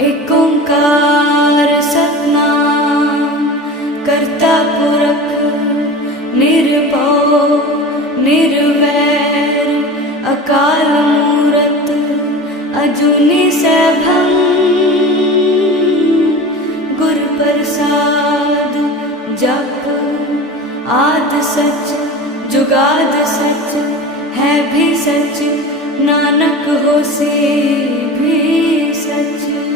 एक ओंकार सतनाम करता पुरख निर्भव निर्वैर अकाल मूरत अजूनी सैभं गुर प्रसाद जप आद सच जुगाद सच है भी सच नानक होसे भी सच।